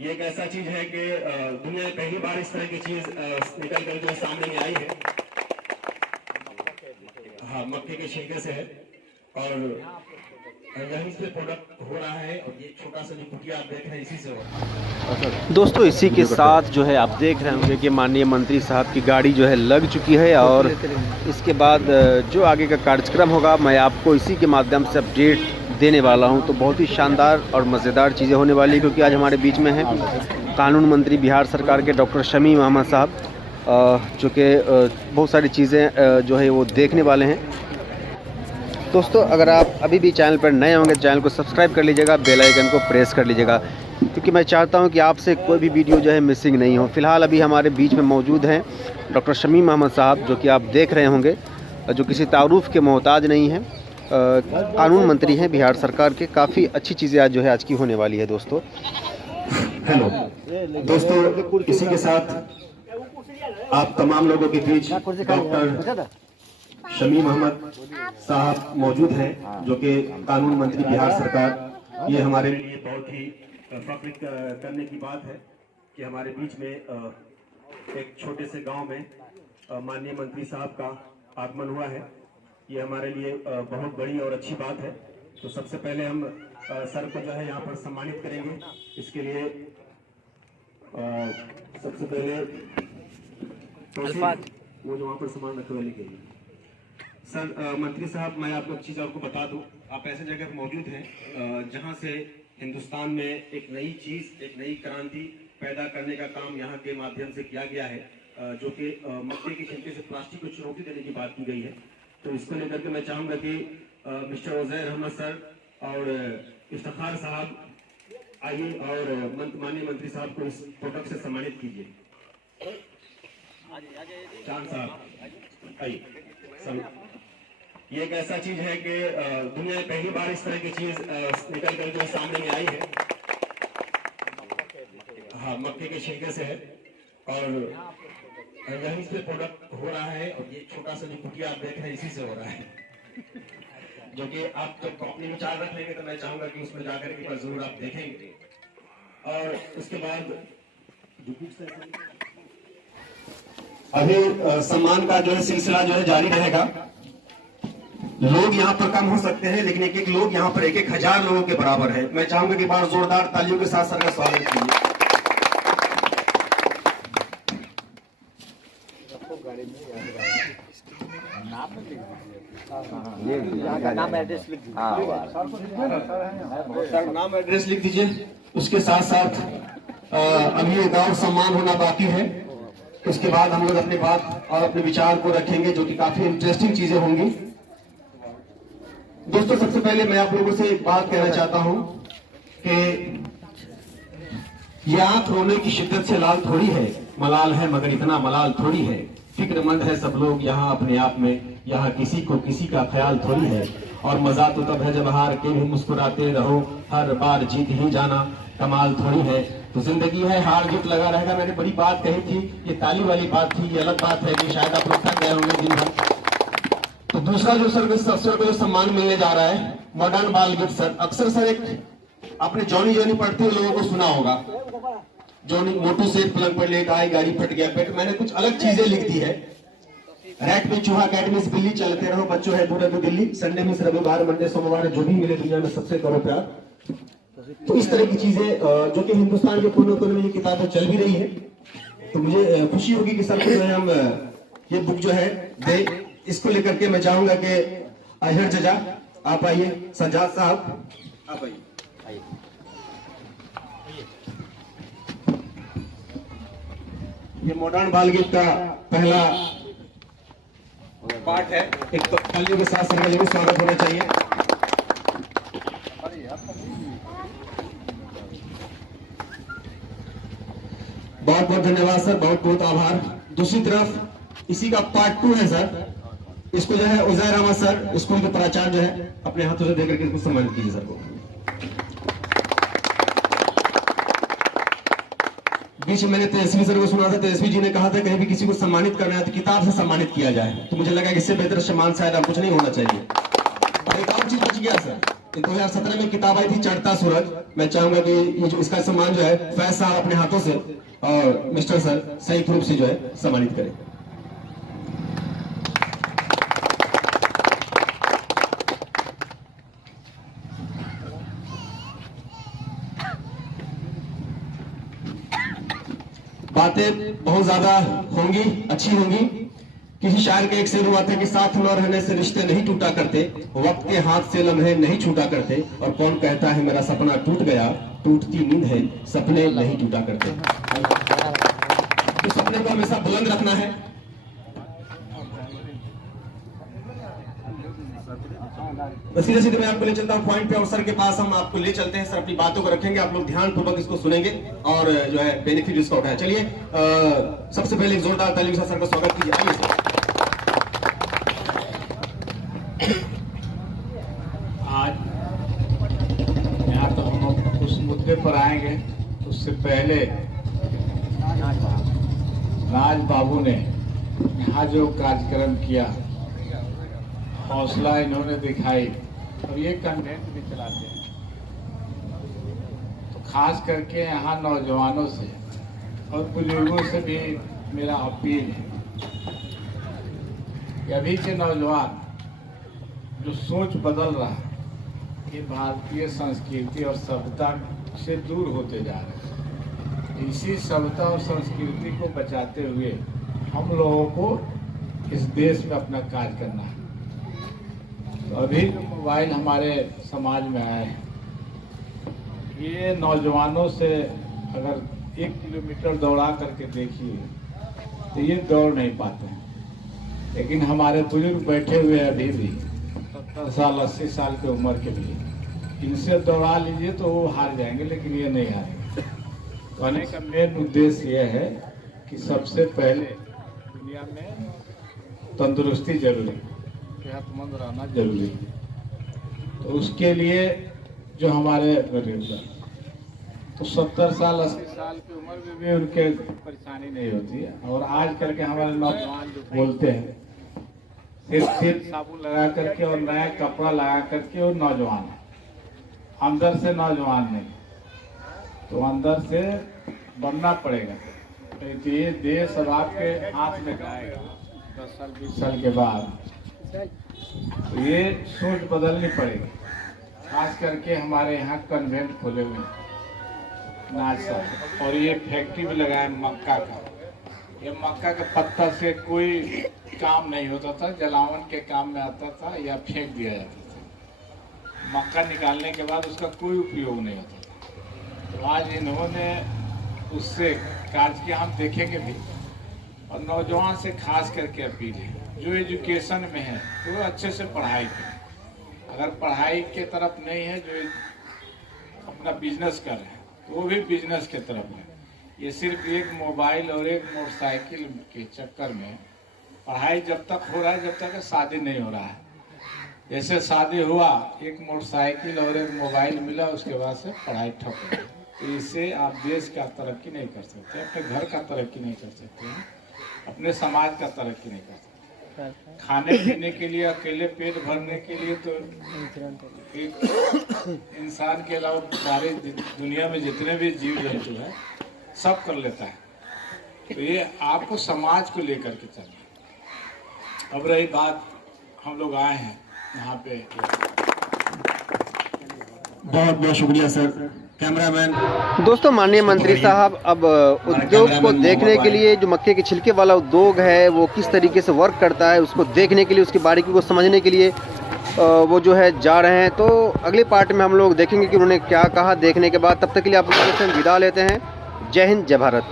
ये एक ऐसा चीज है कि दुनिया में पहली बार इस तरह की चीज निकल कर जो सामने में आई है। हाँ, मक्के के छिलके से है और यहीं से प्रोडक्ट हो रहा है और ये छोटा सा जो कुटिया आप देख रहे हैं इसी से हो रहा है। दोस्तों इसी के साथ जो है आप देख रहे होंगे कि माननीय मंत्री साहब की गाड़ी जो है लग चुकी है और इसके बाद जो आगे का कार्यक्रम होगा मैं आपको इसी के माध्यम से अपडेट देने वाला हूं। तो बहुत ही शानदार और मज़ेदार चीज़ें होने वाली है क्योंकि आज हमारे बीच में हैं कानून मंत्री बिहार सरकार के डॉक्टर शमीम अहमद साहब, जो कि बहुत सारी चीज़ें जो है वो देखने वाले हैं। दोस्तों अगर आप अभी भी चैनल पर नए होंगे चैनल को सब्सक्राइब कर लीजिएगा, बेल आइकन को प्रेस कर लीजिएगा क्योंकि मैं चाहता हूं कि आपसे कोई भी वीडियो जो है मिसिंग नहीं हो। फ़िलहाल अभी हमारे बीच में मौजूद हैं डॉक्टर शमीम अहमद साहब, जो कि आप देख रहे होंगे, जो किसी तारुफ के मोहताज नहीं हैं, कानून मंत्री हैं बिहार सरकार के। काफ़ी अच्छी चीज़ें आज जो है आज की होने वाली है दोस्तों। हेलो दोस्तों, इसी के साथ आप तमाम लोगों के बीच डॉक्टर शमीम अहमद साहब मौजूद हैं, जो कि कानून मंत्री बिहार सरकार। ये हमारे लिए बहुत ही फख्र करने की बात है कि हमारे बीच में एक छोटे से गांव में माननीय मंत्री साहब का आगमन हुआ है। ये हमारे लिए बहुत बड़ी और अच्छी बात है। तो सबसे पहले हम सर को जो है यहाँ पर सम्मानित करेंगे। इसके लिए सबसे पहले वो जो वहाँ पर सामान रखवाने के लिए सर, मंत्री साहब, मैं आपको एक चीज़ आपको बता दूं, आप ऐसे जगह पर मौजूद हैं जहां से हिंदुस्तान में एक नई चीज़, एक नई क्रांति पैदा करने का काम यहां के माध्यम से किया गया है, जो कि मक्के के छिलके से प्लास्टिक को चुनौती देने की बात की गई है। तो इसको लेकर के मैं चाहूँगा कि मिस्टर उज़ैर अहमद सर और इफ्तिखार साहब आइए और माननीय मंत्री साहब को इस प्रोडक्ट से सम्मानित कीजिए। चांद साहब आइए। ये एक ऐसा चीज है कि दुनिया में पहली बार इस तरह की चीज निकल कर जो सामने में आई है। हाँ, मक्के के छिलके से है और यहीं से प्रोडक्ट हो रहा है और ये छोटा सा जो कुटिया आप देख रहे हैं इसी से हो रहा है, जो कि आप जब अपने विचार रख लेंगे तो मैं चाहूंगा कि उसमें जाकर के जरूर आप देखेंगे। और उसके बाद अभी सम्मान का जो है सिलसिला जो है जारी रहेगा। लोग यहाँ पर कम हो सकते हैं लेकिन एक एक लोग यहाँ पर 1,000 लोगों के बराबर है। मैं चाहूंगा कि बार जोरदार तालियों के साथ सर का स्वागत कीजिए। नाम एड्रेस लिख सर, नाम एड्रेस लिख दीजिए। उसके साथ साथ अभी एक और सम्मान होना बाकी है। उसके बाद हम लोग अपनी बात और अपने विचार को रखेंगे, जो कि काफी इंटरेस्टिंग चीजें होंगी। दोस्तों सबसे पहले मैं आप लोगों से एक बात कहना चाहता हूं कि ये आंख रोने की शिद्दत से लाल थोड़ी है, मलाल है मगर इतना मलाल थोड़ी है। फिक्रमंद है सब लोग यहाँ अपने आप में, यहाँ किसी को किसी का ख्याल थोड़ी है। और मजा तो तब है जब हार के भी मुस्कुराते रहो, हर बार जीत ही जाना कमाल थोड़ी है। तो जिंदगी है हार जीत लगा रहेगा। मैंने बड़ी बात कही थी, ये ताली वाली बात थी। ये अलग बात है कि शायद आप लोग थक गए होंगे दिन भर। तो दूसरा जो सर को जो सम्मान मिलने जा रहा है, मॉडर्न बाल गिफ्ट सर। अक्सर सर एक आपने जॉनी जॉनी पढ़ते हुए लोगों को सुना होगा, जॉनी मोटू सेठ पलंग पर लेट आए, गाड़ी फट गया पेट। मैंने कुछ अलग चीजें लिख दी है। रैट में चूहा, कैट में बिल्ली, चलते रहो बच्चों है पूरे तो दिल्ली, संडे में रविवार, मंडे सोमवार, जो भी मिले दुनिया में सबसे करो प्यार। तो इस तरह की चीजें जो कि हिंदुस्तान के कोने कोने में ये किताबें चल भी रही है। तो मुझे खुशी होगी कि सर को जो है हम ये बुक जो है दे। इसको लेकर के मैं चाहूंगा कि अहिर जजा आप आइए, सजाद साहब आप आइए। ये मॉडर्न बाल गिफ्ट का पहला पार्ट है। एक तो तालियों के साथ सर का जरूर स्वागत होना चाहिए। बहुत बहुत धन्यवाद सर, बहुत बहुत आभार। दूसरी तरफ इसी का पार्ट 2 है सर। इसको जो है उज़ैर अहमद सर स्कूल के प्राचार्य जो है अपने हाथों से देकर के इसको सम्मानित कीजिए सर को। बीच में मैंने तेजस्वी सर को सुना था, तेजस्वी जी ने कहा था कहीं भी किसी को सम्मानित करना है तो किताब से सम्मानित किया जाए। तो मुझे लगा कि इससे बेहतर सम्मान शायद अब कुछ नहीं होना चाहिए। और एक और चीज बच गया सर, 2017 में किताब आई थी चढ़ता सूरज। मैं चाहूंगा कि ये जो इसका सम्मान जो है फैज साहब अपने हाथों से और मिस्टर सर संयुक्त रूप से जो है सम्मानित करें। बातें बहुत ज्यादा होंगी, अच्छी होंगी। किसी शायर के एक शेर हुआ था कि साथ न रहने से रिश्ते नहीं टूटा करते, वक्त के हाथ से लम्हे नहीं छूटा करते, और कौन कहता है मेरा सपना टूट गया, टूटती नींद है सपने नहीं टूटा करते। तो सपने को हमेशा बुलंद रखना है। सीधे सीधे मैं आपको ले चलता हूँ पॉइंट पे, और सर के पास हम आपको ले चलते हैं। सर अपनी बातों को रखेंगे, आप लोग ध्यान पूर्वक इसको सुनेंगे और जो है बेनिफिट इसका उठाए। चलिए सबसे पहले एक जोरदार ताली से सर का स्वागत कीजिए। आइए सर। आज यहाँ तो हम उस मुद्दे पर आएंगे, उससे पहले राज बाबू ने यहाँ जो कार्यक्रम किया, हौसला इन्होंने दिखाई, और ये कंटेंट भी चलाते हैं, तो खास करके यहाँ नौजवानों से और बुजुर्गों से भी मेरा अपील है कि अभी के नौजवान जो सोच बदल रहा है, ये भारतीय संस्कृति और सभ्यता से दूर होते जा रहे हैं। इसी सभ्यता और संस्कृति को बचाते हुए हम लोगों को इस देश में अपना कार्य करना है। तो अभी जो मोबाइल हमारे समाज में आए हैं, ये नौजवानों से अगर 1 किलोमीटर दौड़ा करके देखिए तो ये दौड़ नहीं पाते हैं, लेकिन हमारे बुजुर्ग बैठे हुए अभी भी 70 साल 80 साल की उम्र के भी, इनसे दौड़ा लीजिए तो वो हार जाएंगे, लेकिन ये नहीं हारेंगे। कहने का मेन उद्देश्य ये है कि सबसे पहले दुनिया में तंदुरुस्ती जरूरी है, सेहतमंद रहना जरूरी है। तो उसके लिए जो हमारे गरीब तो 70 साल 80 साल की उम्र में भी उनके परेशानी नहीं होती है। और आज कल के हमारे नौजवान जो बोलते हैं सिर्फ साबुन लगा करके और नया कपड़ा लगा करके वो नौजवान है, अंदर से नौजवान नहीं। तो अंदर से बनना पड़ेगा। तो ये देश अब आपके हाथ में जाएगा 10 साल 20 साल के बाद, तो ये सोच बदलनी पड़ेगी। खास करके हमारे यहाँ कन्वेंट खोले हुए नाचा, और ये फैक्ट्री भी लगाए मक्का का। ये मक्का के पत्ता से कोई काम नहीं होता था, जलावन के काम में आता था या फेंक दिया जाता था। मक्का निकालने के बाद उसका कोई उपयोग नहीं होता था। तो आज इन्होंने उससे कार्य किया, हम देखेंगे भी। और नौजवान से खास करके अपील है, जो एजुकेशन में है तो वो अच्छे से पढ़ाई करें। अगर पढ़ाई के तरफ नहीं है, जो अपना बिजनेस कर रहे हैं, तो वो भी बिजनेस के तरफ है। ये सिर्फ एक मोबाइल और एक मोटरसाइकिल के चक्कर में पढ़ाई जब तक हो रहा है, जब तक शादी नहीं हो रहा है। जैसे शादी हुआ, एक मोटरसाइकिल और एक मोबाइल मिला, उसके बाद से पढ़ाई ठप हो गई। तो इससे आप देश का तरक्की नहीं कर सकते, अपने घर का तरक्की नहीं कर सकते हैं, अपने समाज का तरक्की नहीं कर सकते। खाने पीने के लिए, अकेले पेट भरने के लिए तो एक इंसान के अलावा सारी दुनिया में जितने भी जीव जंतु हैं सब कर लेता है। तो ये आपको समाज को लेकर के चलना। अब रही बात, हम लोग आए हैं यहाँ पे। बहुत बहुत शुक्रिया सर। कैमरामैन दोस्तों, माननीय मंत्री साहब अब उद्योग को देखने के लिए, जो मक्के के छिलके वाला उद्योग है वो किस तरीके से वर्क करता है, उसको देखने के लिए, उसकी बारीकी को समझने के लिए वो जो है जा रहे हैं। तो अगले पार्ट में हम लोग देखेंगे कि उन्होंने क्या कहा देखने के बाद। तब तक के लिए आप लोगों से विदा लेते हैं। जय हिंद, जय भारत।